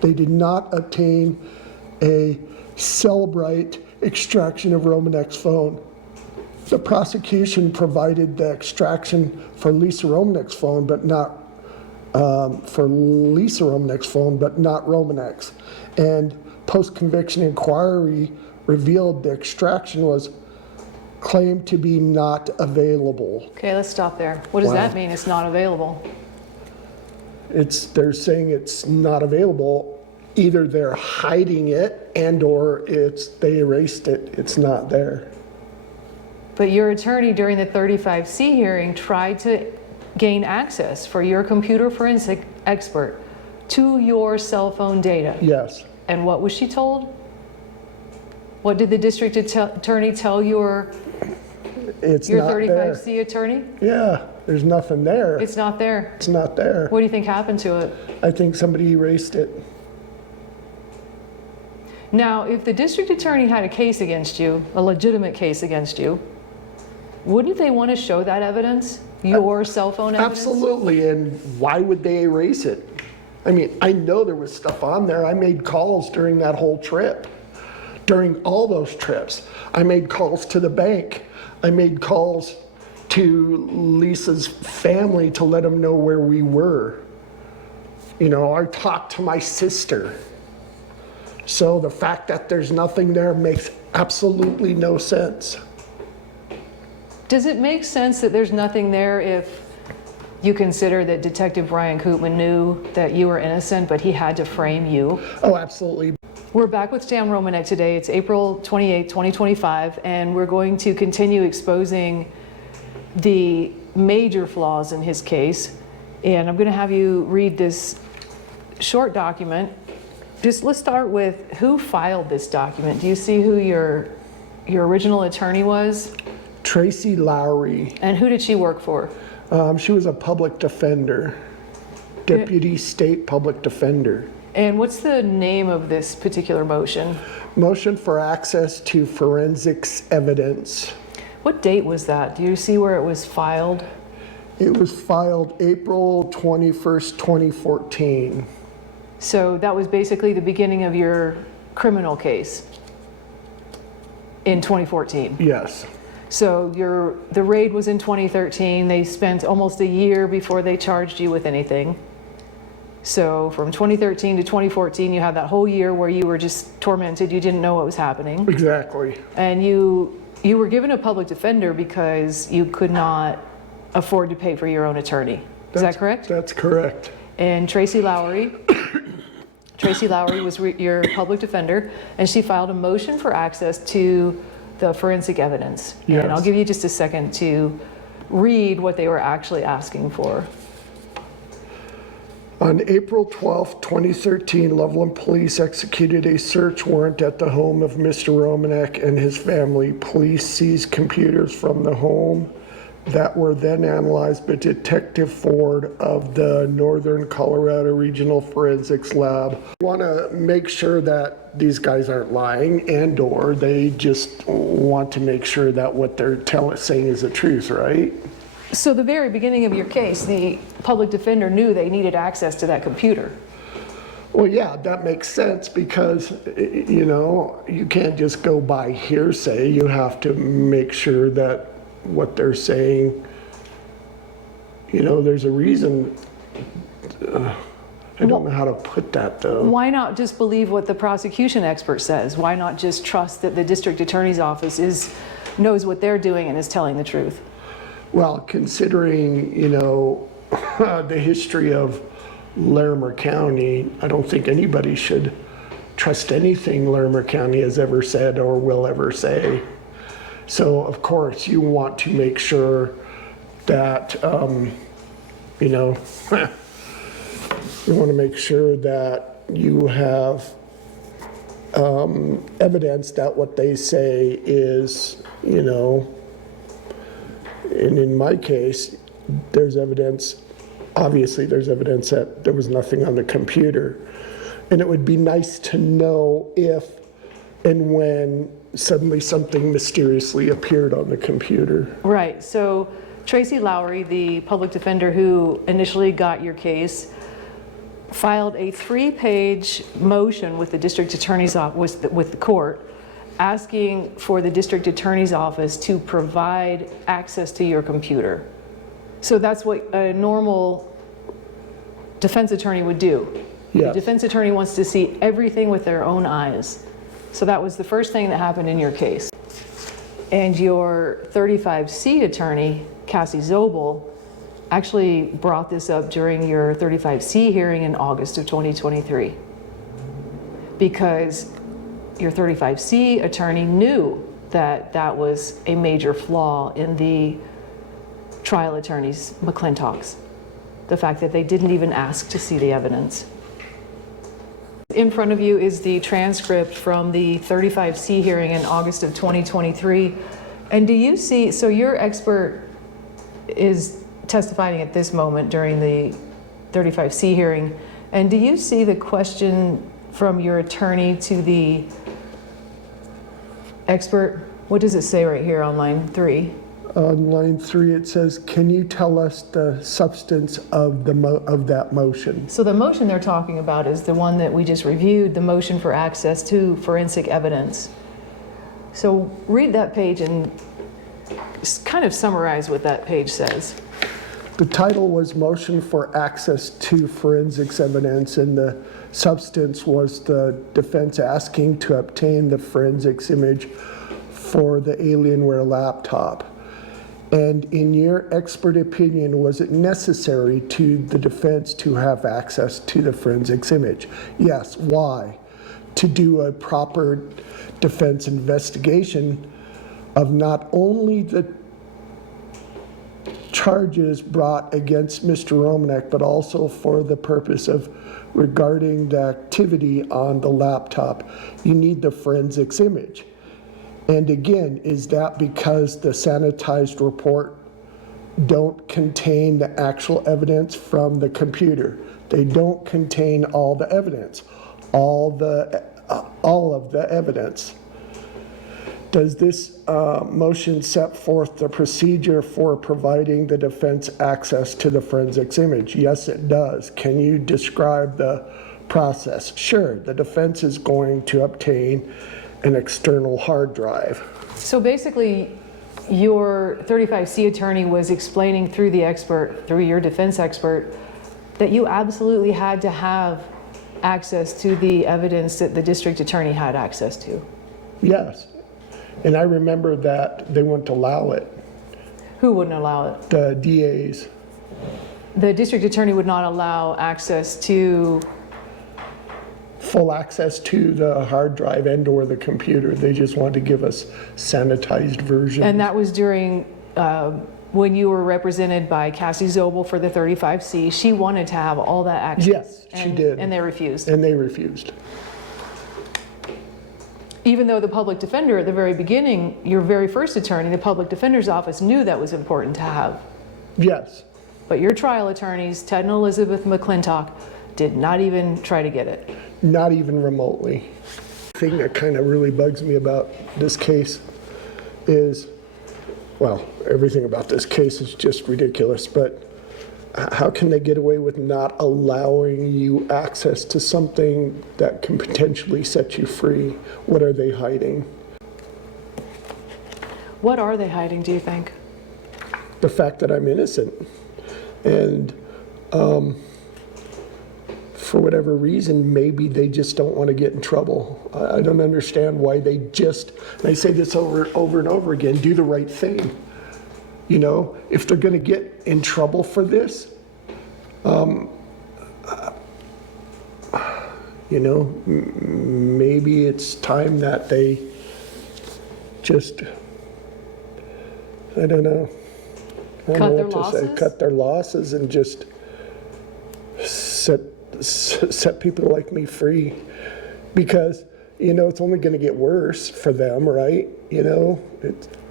They did not obtain a Celebrite extraction of Romanek's phone. The prosecution provided the extraction for Lisa Romanek's phone, but not Romanek's. And post-conviction inquiry revealed the extraction was claimed to be not available. Okay, let's stop there. What does that mean, it's not available? They're saying it's not available. Either they're hiding it and or they erased it. It's not there. But your attorney during the 35C hearing tried to gain access for your computer forensic expert to your cell phone data. Yes. And what was she told? What did the district attorney tell your 35C attorney? Yeah, there's nothing there. It's not there. It's not there. What do you think happened to it? I think somebody erased it. Now, if the district attorney had a case against you, a legitimate case against you, wouldn't they want to show that evidence? Your cell phone evidence? Absolutely, and why would they erase it? I mean, I know there was stuff on there. I made calls during that whole trip. During all those trips, I made calls to the bank. I made calls to Lisa's family to let them know where we were. You know, I talked to my sister. So the fact that there's nothing there makes absolutely no sense. Does it make sense that there's nothing there if you consider that Detective Brian Koopman knew that you were innocent, but he had to frame you? Oh, absolutely. We're back with Stan Romanek today. It's April 28, 2025, and we're going to continue exposing the major flaws in his case. And I'm going to have you read this short document. Let's start with who filed this document. Do you see who your original attorney was? Tracy Lowry. And who did she work for? She was a public defender, deputy state public defender. And what's the name of this particular motion? Motion for access to forensics evidence. What date was that? Do you see where it was filed? It was filed April 21st, 2014. So that was basically the beginning of your criminal case in 2014? Yes. So the raid was in 2013. They spent almost a year before they charged you with anything. So from 2013 to 2014, you had that whole year where you were just tormented. You didn't know what was happening. Exactly. And you were given a public defender because you could not afford to pay for your own attorney. Is that correct? That's correct. And Tracy Lowry was your public defender, and she filed a motion for access to the forensic evidence. Yes. And I'll give you just a second to read what they were actually asking for. On April 12, 2013, Loveland police executed a search warrant at the home of Mr. Romanek and his family. Police seized computers from the home that were then analyzed by Detective Ford of the Northern Colorado Regional Forensics Lab. We want to make sure that these guys aren't lying and or they just want to make sure that what they're saying is the truth, right? So the very beginning of your case, the public defender knew they needed access to that computer. Well, yeah, that makes sense because, you know, you can't just go by hearsay. You have to make sure that what they're saying, you know, there's a reason. I don't know how to put that though. Why not just believe what the prosecution expert says? Why not just trust that the district attorney's office knows what they're doing and is telling the truth? Well, considering, you know, the history of Larimer County, I don't think anybody should trust anything Larimer County has ever said or will ever say. So, of course, you want to make sure that, you know, you want to make sure that you have evidence that what they say is, you know, and in my case, there's evidence, obviously there's evidence that there was nothing on the computer. And it would be nice to know if and when suddenly something mysteriously appeared on the computer. Right, so Tracy Lowry, the public defender who initially got your case, filed a 3-page motion with the district attorney's office, with the court, asking for the district attorney's office to provide access to your computer. So that's what a normal defense attorney would do. Yes. The defense attorney wants to see everything with their own eyes. So that was the first thing that happened in your case. And your 35C attorney, Cassie Zobel, actually brought this up during your 35C hearing in August of 2023. Because your 35C attorney knew that that was a major flaw in the trial attorney's McClintock's. The fact that they didn't even ask to see the evidence. In front of you is the transcript from the 35C hearing in August of 2023. And do you see, so your expert is testifying at this moment during the 35C hearing, and do you see the question from your attorney to the expert? What does it say right here on line 3? On line 3, it says, can you tell us the substance of that motion? So the motion they're talking about is the one that we just reviewed, the motion for access to forensic evidence. So read that page and kind of summarize what that page says. The title was Motion for Access to Forensics Evidence, and the substance was the defense asking to obtain the forensics image for the Alienware laptop. And in your expert opinion, was it necessary to the defense to have access to the forensics image? Yes. Why? To do a proper defense investigation of not only the charges brought against Mr. Romanek, but also for the purpose of regarding the activity on the laptop. You need the forensics image. And again, is that because the sanitized report don't contain the actual evidence from the computer? They don't contain all the evidence, all of the evidence. Does this motion set forth the procedure for providing the defense access to the forensics image? Yes, it does. Can you describe the process? Sure, the defense is going to obtain an external hard drive. So basically, your 35C attorney was explaining through the expert, through your defense expert, that you absolutely had to have access to the evidence that the district attorney had access to. Yes, and I remember that they wouldn't allow it. Who wouldn't allow it? The DAs. The district attorney would not allow access to... Full access to the hard drive and or the computer. They just wanted to give us sanitized versions. And that was during, when you were represented by Cassie Zobel for the 35C. She wanted to have all that access. Yes, she did. And they refused. And they refused. Even though the public defender at the very beginning, your very first attorney, the public defender's office, knew that was important to have. Yes. But your trial attorneys, Ted and Elizabeth McClintock, did not even try to get it. Not even remotely. The thing that kind of really bugs me about this case is, well, everything about this case is just ridiculous, but how can they get away with not allowing you access to something that can potentially set you free? What are they hiding? What are they hiding, do you think? The fact that I'm innocent. And for whatever reason, maybe they just don't want to get in trouble. I don't understand why they just, and I say this over and over again, do the right thing. You know, if they're going to get in trouble for this, you know, maybe it's time that they just, I don't know. I don't know what to say. Cut their losses and just set people like me free, because you know it's only going to get worse for them, right? You know,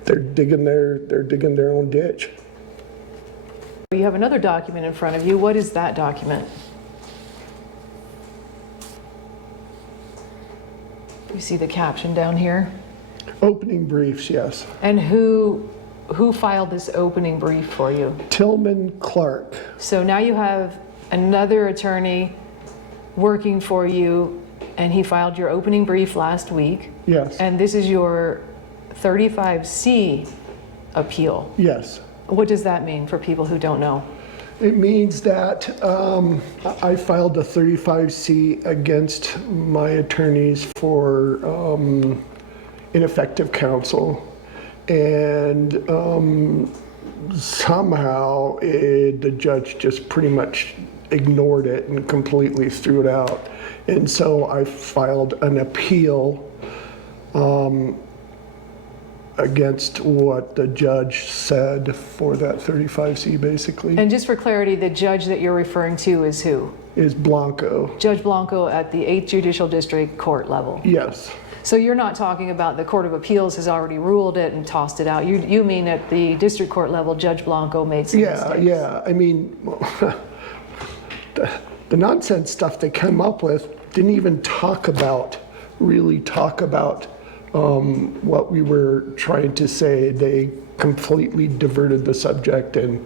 they're digging their own ditch. You have another document in front of you. What is that document? You see the caption down here? Opening briefs, yes. And who filed this opening brief for you? Tillman Clark. So now you have another attorney working for you, and he filed your opening brief last week. Yes. And this is your 35C appeal. Yes. What does that mean for people who don't know? It means that I filed a 35C against my attorneys for ineffective counsel, and somehow the judge just pretty much ignored it and completely threw it out. And so I filed an appeal against what the judge said for that 35C, basically. And just for clarity, the judge that you're referring to is who? Is Blanco. Judge Blanco at the 8th Judicial District Court level. Yes. So you're not talking about the Court of Appeals has already ruled it and tossed it out. You mean at the district court level, Judge Blanco made some mistakes? Yeah. I mean, the nonsense stuff they came up with didn't even really talk about what we were trying to say. They completely diverted the subject, and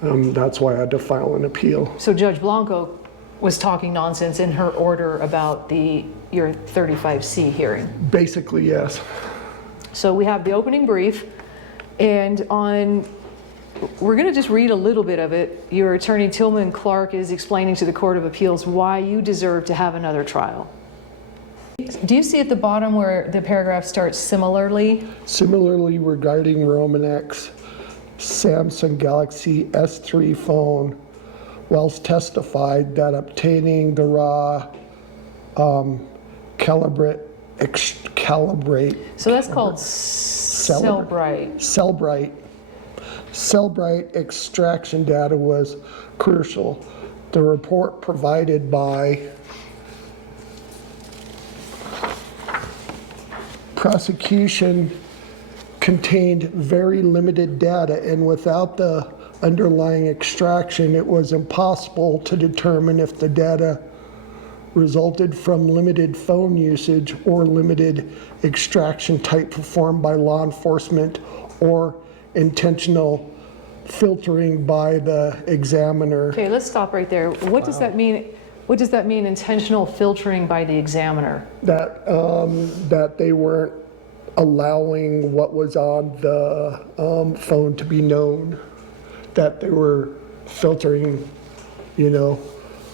that's why I had to file an appeal. So Judge Blanco was talking nonsense in her order about your 35C hearing? Basically, yes. So we have the opening brief, and we're going to just read a little bit of it. Your attorney Tillman Clark is explaining to the Court of Appeals why you deserve to have another trial. Do you see at the bottom where the paragraph starts similarly? Similarly, regarding Romanex Samsung Galaxy S3 phone, Wells testified that obtaining the raw calibrate. So that's called Cellbrite. Cellbrite extraction data was crucial. The report provided by prosecution contained very limited data, and without the underlying extraction, it was impossible to determine if the data resulted from limited phone usage or limited extraction type performed by law enforcement or intentional filtering by the examiner. Okay, let's stop right there. What does that mean? What does that mean, intentional filtering by the examiner? That they weren't allowing what was on the phone to be known, that they were filtering,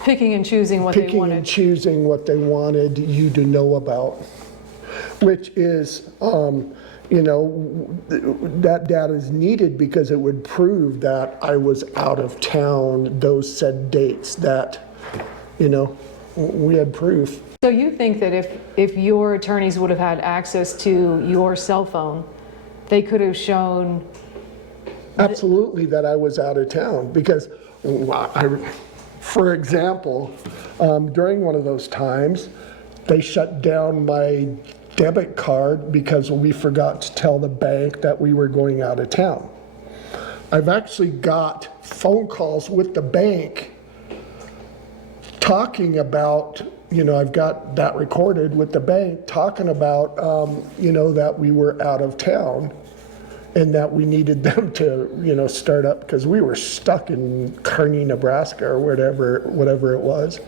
Picking and choosing what they picking wanted. and choosing what they wanted you to know about, which is, that data is needed because it would prove that I was out of town those said dates that, we had proof. So you think that if your attorneys would have had access to your cell phone, they could have shown... Absolutely, that I was out of town, because for example, during one of those times, they shut down my debit card because we forgot to tell the bank that we were going out of town. I've actually got phone calls with the bank talking about, I've got that recorded with the bank talking about, that we were out of town and that we needed them to, start up because we were stuck in Kearney, Nebraska or whatever it was.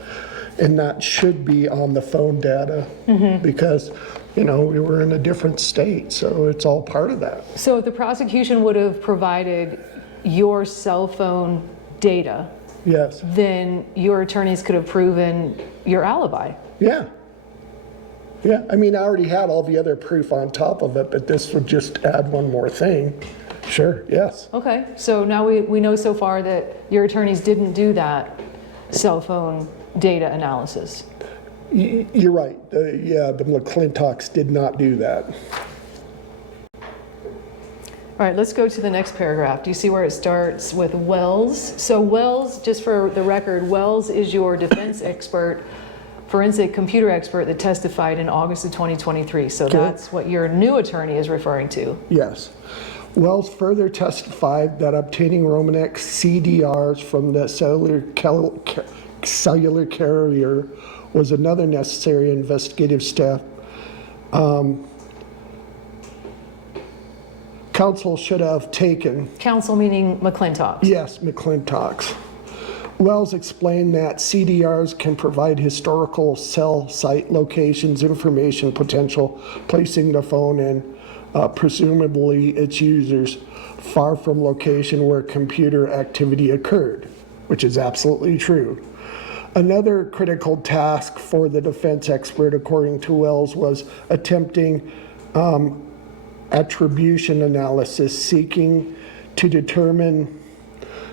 And that should be on the phone data because, we were in a different state. So it's all part of that. So if the prosecution would have provided your cell phone data, Yes. then your attorneys could have proven your alibi. Yeah. Yeah, I mean, I already had all the other proof on top of it, but this would just add one more thing. Sure, yes. Okay, so now we know so far that your attorneys didn't do that cell phone data analysis. You're right. The McClintocks did not do that. All right, let's go to the next paragraph. Do you see where it starts with Wells? So Wells, just for the record, Wells is your defense expert, forensic computer expert that testified in August of 2023. So Okay. that's what your new attorney is referring to. Yes. Wells further testified that obtaining Romanex CDRs from the cellular carrier was another necessary investigative step. Counsel should have taken. Counsel meaning McClintocks. Yes, McClintocks. Wells explained that CDRs can provide historical cell site locations, information, potential, placing the phone and presumably its users far from location where computer activity occurred, which is absolutely true. Another critical task for the defense expert, according to Wells, was attempting attribution analysis, seeking to determine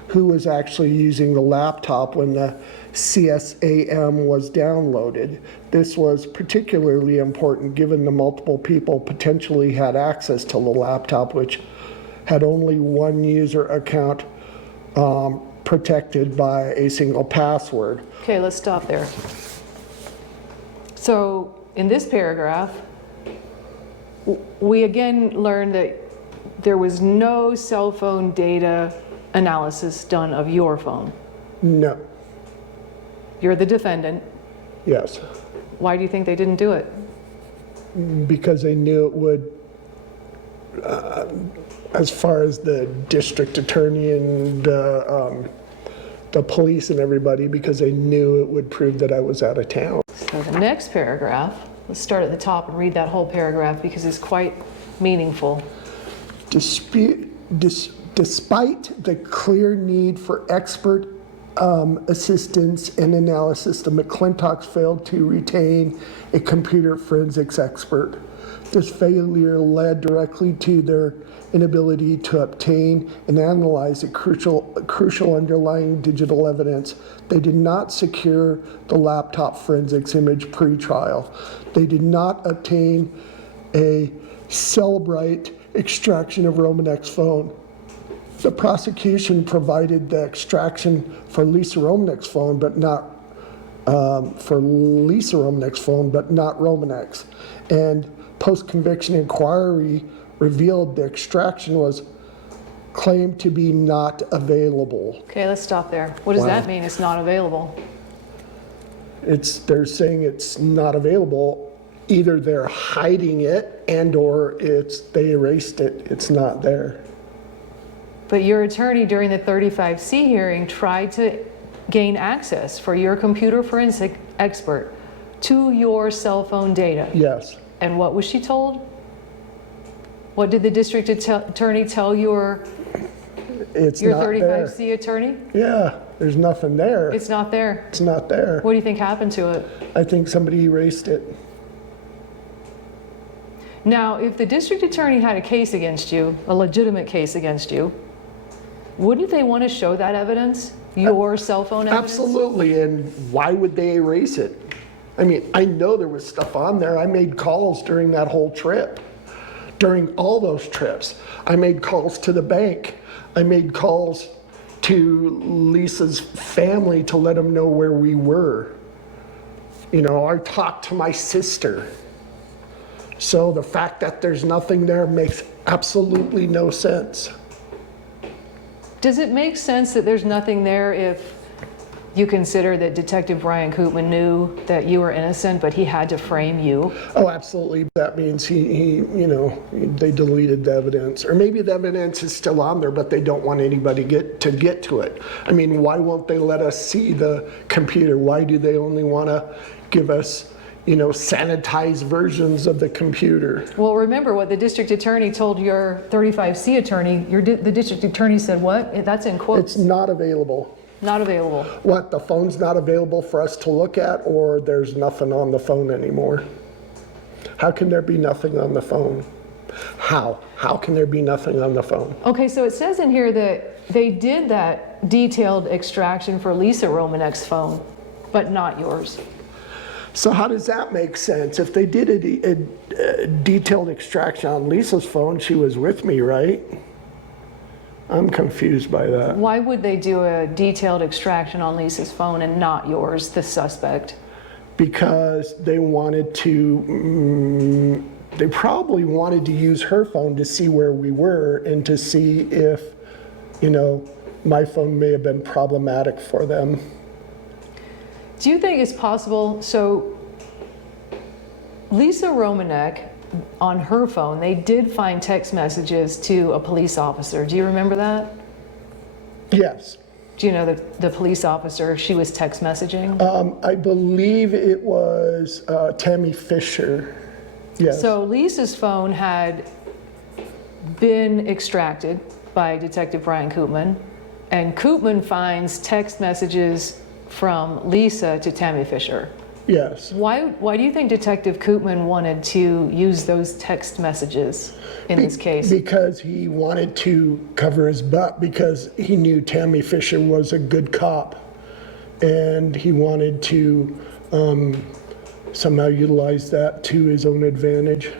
who was actually using the laptop when the CSAM was downloaded. This was particularly important given the multiple people potentially had access to the laptop, which had only one user account protected by a single password. Okay, let's stop there. So in this paragraph, we again learned that there was no cell phone data analysis done of your phone. No. You're the defendant. Yes. Why do you think they didn't do it? Because they knew it would, as far as the district attorney and the police and everybody, because they knew it would prove that I was out of town. So the next paragraph, let's start at the top and read that whole paragraph because it's quite meaningful. Despite the clear need for expert assistance and analysis, the McClintocks failed to retain a computer forensics expert. This failure led directly to their inability to obtain and analyze the crucial underlying digital evidence. They did not secure the laptop forensics image pre-trial. They did not obtain a Cellbrite extraction of Romanek's phone. The prosecution provided the extraction for Lisa Romanek's phone, but not Romanek's. And post-conviction inquiry revealed the extraction was claimed to be not available. Okay, let's stop there. What does Wow. that mean, it's not available? They're saying it's not available. Either they're hiding it and/or they erased it. It's not there. But your attorney during the 35C hearing tried to gain access for your computer forensic expert to your cell phone data. Yes. And what was she told? What did the district attorney tell your It's not 35C there. attorney? Yeah, there's nothing there. It's not there. It's not there. What do you think happened to it? I think somebody erased it. Now, if the district attorney had a case against you, a legitimate case against you, wouldn't they want to show that evidence? Your cell phone evidence? Absolutely, and why would they erase it? I mean, I know there was stuff on there. I made calls during that whole trip. During all those trips, I made calls to the bank. I made calls to Lisa's family to let them know where we were. You know, I talked to my sister. So the fact that there's nothing there makes absolutely no sense. Does it make sense that there's nothing there if you consider that Detective Brian Koopman knew that you were innocent, but he had to frame you? Oh, absolutely. That means they deleted the evidence. Or maybe the evidence is still on there, but they don't want anybody to get to it. I mean, why won't they let us see the computer? Why do they only want to give us, sanitized versions of the computer? Well, remember what the district attorney told your 35C attorney. The district attorney said what? That's in quotes. It's not available. Not available. What, the phone's not available for us to look at, or there's nothing on the phone anymore? How can there be nothing on the phone? How can there be nothing on the phone? Okay, so it says in here that they did that detailed extraction for Lisa Romanek's phone, but not yours. So how does that make sense? If they did a detailed extraction on Lisa's phone, she was with me, right? I'm confused by that. Why would they do a detailed extraction on Lisa's phone and not yours, the suspect? Because they wanted to, they probably wanted to use her phone to see where we were and to see if, my phone may have been problematic for them. Do you think it's possible, so Lisa Romanek, on her phone, they did find text messages to a police officer. Do you remember that? Yes. Do you know the police officer she was text messaging? I believe it was Tammy Fisher. Yes. So Lisa's phone had been extracted by Detective Brian Koopman, and Koopman finds text messages from Lisa to Tammy Fisher. Yes. Why do you think Detective Koopman wanted to use those text messages in this case? Because he wanted to cover his butt, because he knew Tammy Fisher was a good cop, and he wanted to somehow utilize that to his own advantage.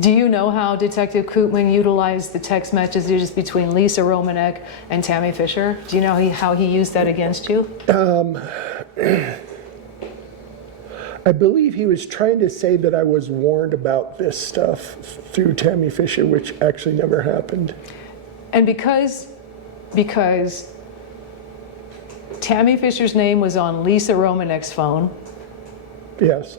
Do you know how Detective Koopman utilized the text messages between Lisa Romanek and Tammy Fisher? Do you know how he used that against you? I believe he was trying to say that I was warned about this stuff through Tammy Fisher, which actually never happened. And because Tammy Fisher's name was on Lisa Romanek's phone, Yes.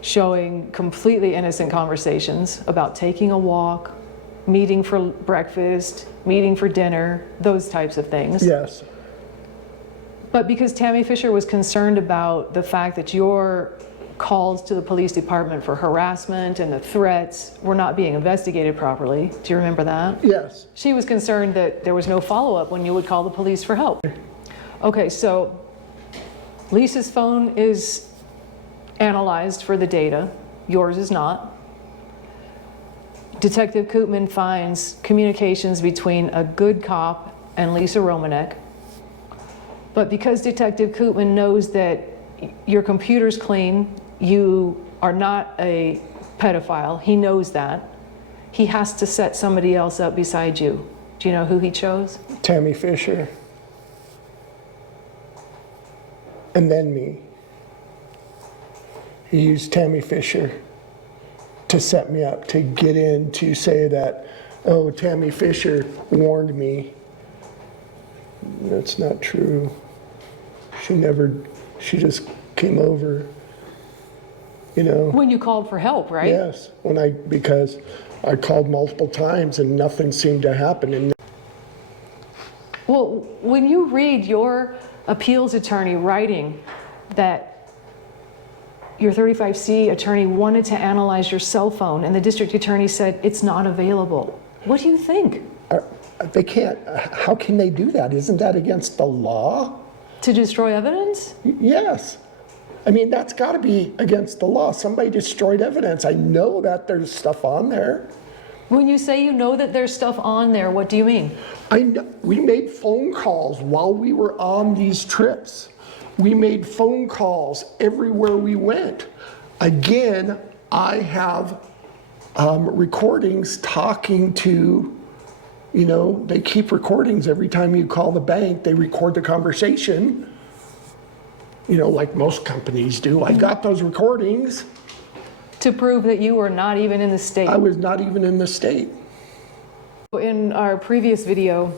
showing completely innocent conversations about taking a walk, meeting for breakfast, meeting for dinner, those types of things. Yes. But because Tammy Fisher was concerned about the fact that your calls to the police department for harassment and the threats were not being investigated properly, do you remember that? Yes. She was concerned that there was no follow-up when you would call the police for help. Okay, so Lisa's phone is analyzed for the data, yours is not. Detective Koopman finds communications between a good cop and Lisa Romanek. But because Detective Koopman knows that your computer's clean, you are not a pedophile, he knows that, he has to set somebody else up beside you. Do you know who he chose? Tammy Fisher. And then me. He used Tammy Fisher to set me up, to get in, to say that, oh, Tammy Fisher warned me. That's not true. She just came over, you know. When you called for help, right? Yes, because I called multiple times and nothing seemed to happen. And Well, when you read your appeals attorney writing that your 35C attorney wanted to analyze your cell phone and the district attorney said it's not available, what do you think? they can't, how can they do that? Isn't that against the law? To destroy evidence? Yes. I mean, that's got to be against the law. Somebody destroyed evidence. I know that there's stuff on there. When you say you know that there's stuff on there, what do you mean? I know, we made phone calls while we were on these trips. We made phone calls everywhere we went. Again, I have recordings talking to, you know, they keep recordings every time you call the bank, they record the conversation, you know, like most companies do. I got those recordings. To prove that you were not even in the state. I was not even in the state. In our previous video,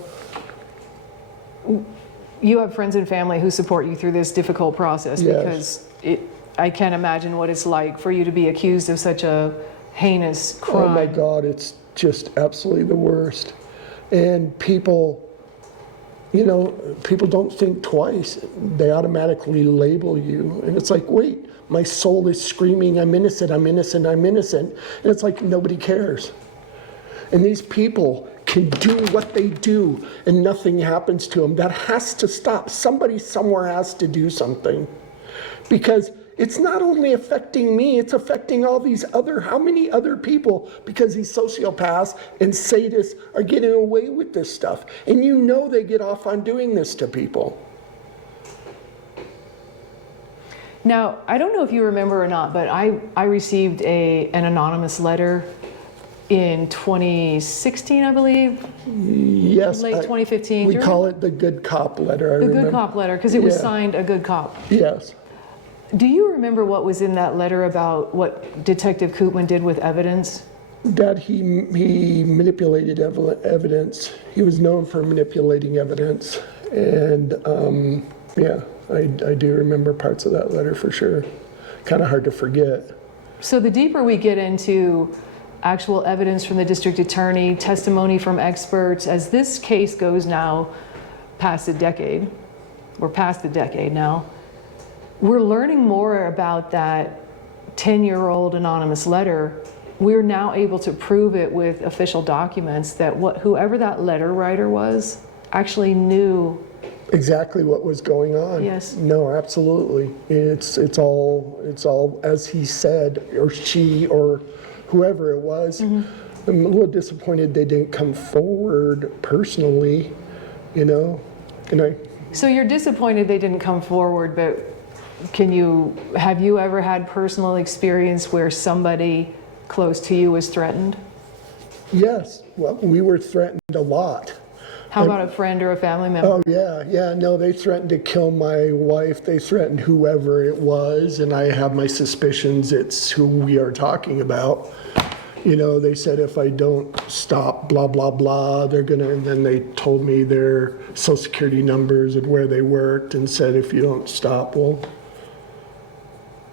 you have friends and family who support you through this difficult process. Yes. Because I can't imagine what it's like for you to be accused of such a heinous crime. Oh my God, it's just absolutely the worst. And people, you know, people don't think twice. They automatically label you. And it's like, wait, my soul is screaming, I'm innocent, I'm innocent, I'm innocent. And it's like, nobody cares. And these people can do what they do and nothing happens to them. That has to stop. Somebody somewhere has to do something. Because it's not only affecting me, it's affecting all these other, how many other people, because these sociopaths and sadists are getting away with this stuff. And you know they get off on doing this to people. Now, I don't know if you remember or not, but I received an anonymous letter in 2016, I believe. Yes. Late 2015. We call it the good cop letter. I The remember. good cop letter, because it was Yeah. signed a good cop. Yes. Do you remember what was in that letter about what Detective Koopman did with evidence? That he manipulated evidence. He was known for manipulating evidence. And yeah, I do remember parts of that letter for sure. Kind of hard to forget. So the deeper we get into actual evidence from the district attorney, testimony from experts, as this case goes now, past a decade. We're past the decade now. We're learning more about that 10-year-old anonymous letter. We're now able to prove it with official documents that whoever that letter writer was actually knew exactly what was going on. Yes. No, absolutely. It's all as he said, or she, or whoever it was. I'm a little disappointed they didn't come forward personally, you know. So you're disappointed they didn't come forward, but have you ever had personal experience where somebody close to you was threatened? Yes, well, we were threatened a lot. How about a friend or a family member? Oh, yeah, no, they threatened to kill my wife. They threatened whoever it was, and I have my suspicions it's who we are talking about. You know, they said if I don't stop, blah, blah, blah, and then they told me their social security numbers and where they worked and said if you don't stop, well,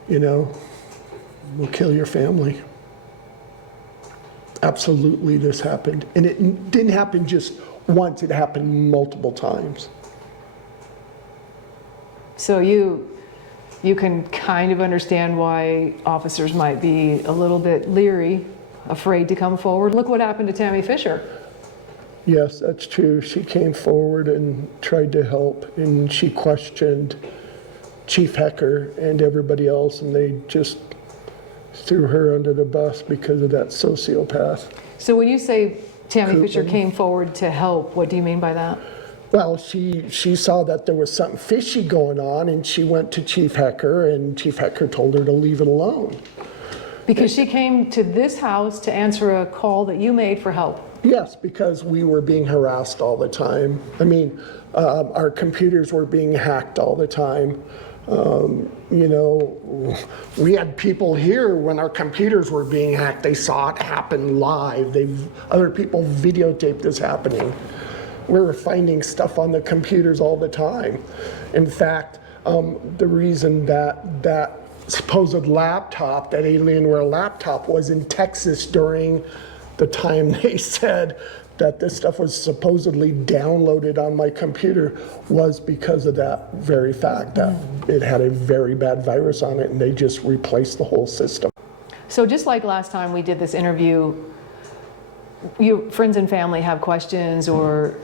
you know, we'll kill your family. Absolutely, this happened. And it didn't happen just once, it happened multiple times. So you can kind of understand why officers might be a little bit leery, afraid to come forward. Look what happened to Tammy Fisher. Yes, that's true. She came forward and tried to help, and she questioned Chief Hecker and everybody else, and they just threw her under the bus because of that sociopath. So when you say Tammy Koopman. Fisher came forward to help, what do you mean by that? Well, she saw that there was something fishy going on, and she went to Chief Hecker, and Chief Hecker told her to leave it alone. Because she came to this house to answer a call that you made for help. Yes, because we were being harassed all the time. I mean, our computers were being hacked all the time. You know, we had people here when our computers were being hacked. They saw it happen live. Other people videotaped this happening. We were finding stuff on the computers all the time. In fact, the reason that supposed laptop, that Alienware laptop, was in Texas during the time they said that this stuff was supposedly downloaded on my computer was because of that very fact that it had a very bad virus on it, and they just replaced the whole system. So just like last time we did this interview, your friends and family have questions, or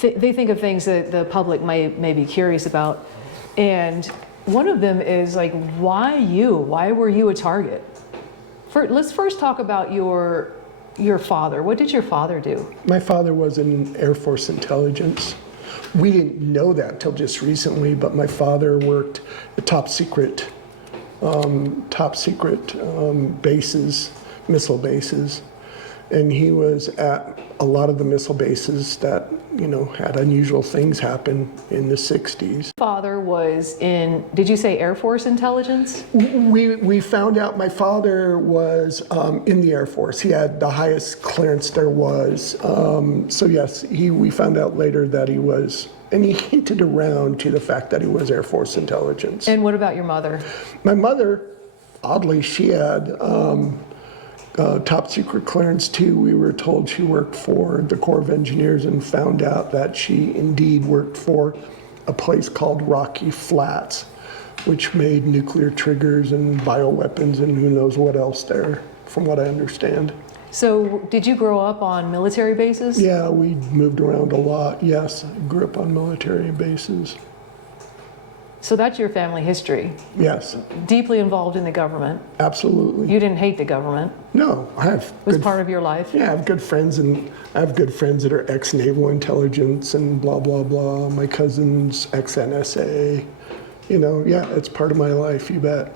they think of things that the public may be curious about. And one of them is like, why you? Why were you a target? Let's first talk about your father. What did your father do? My father was in Air Force intelligence. We didn't know that till just recently, but my father worked at top secret bases, missile bases. And he was at a lot of the missile bases that, you know, had unusual things happen in the 60s. Father was in, did you say Air Force intelligence? We found out my father was in the Air Force. He had the highest clearance there was. So yes, we found out later that he was, and he hinted around to the fact that he was Air Force intelligence. And what about your mother? My mother, oddly, she had top secret clearance too. We were told she worked for the Corps of Engineers and found out that she indeed worked for a place called Rocky Flats, which made nuclear triggers and bioweapons and who knows what else there, from what I understand. So did you grow up on military bases? Yeah, we moved around a lot. Yes, I grew up on military bases. So that's your family history. Yes, Deeply involved in the government. absolutely. You didn't hate the government. No, I have It was part of your life. Yeah, I have good friends, and I have good friends that are ex-naval intelligence and blah, blah, blah. My cousin's ex-NSA. You know, yeah, it's part of my life, you bet.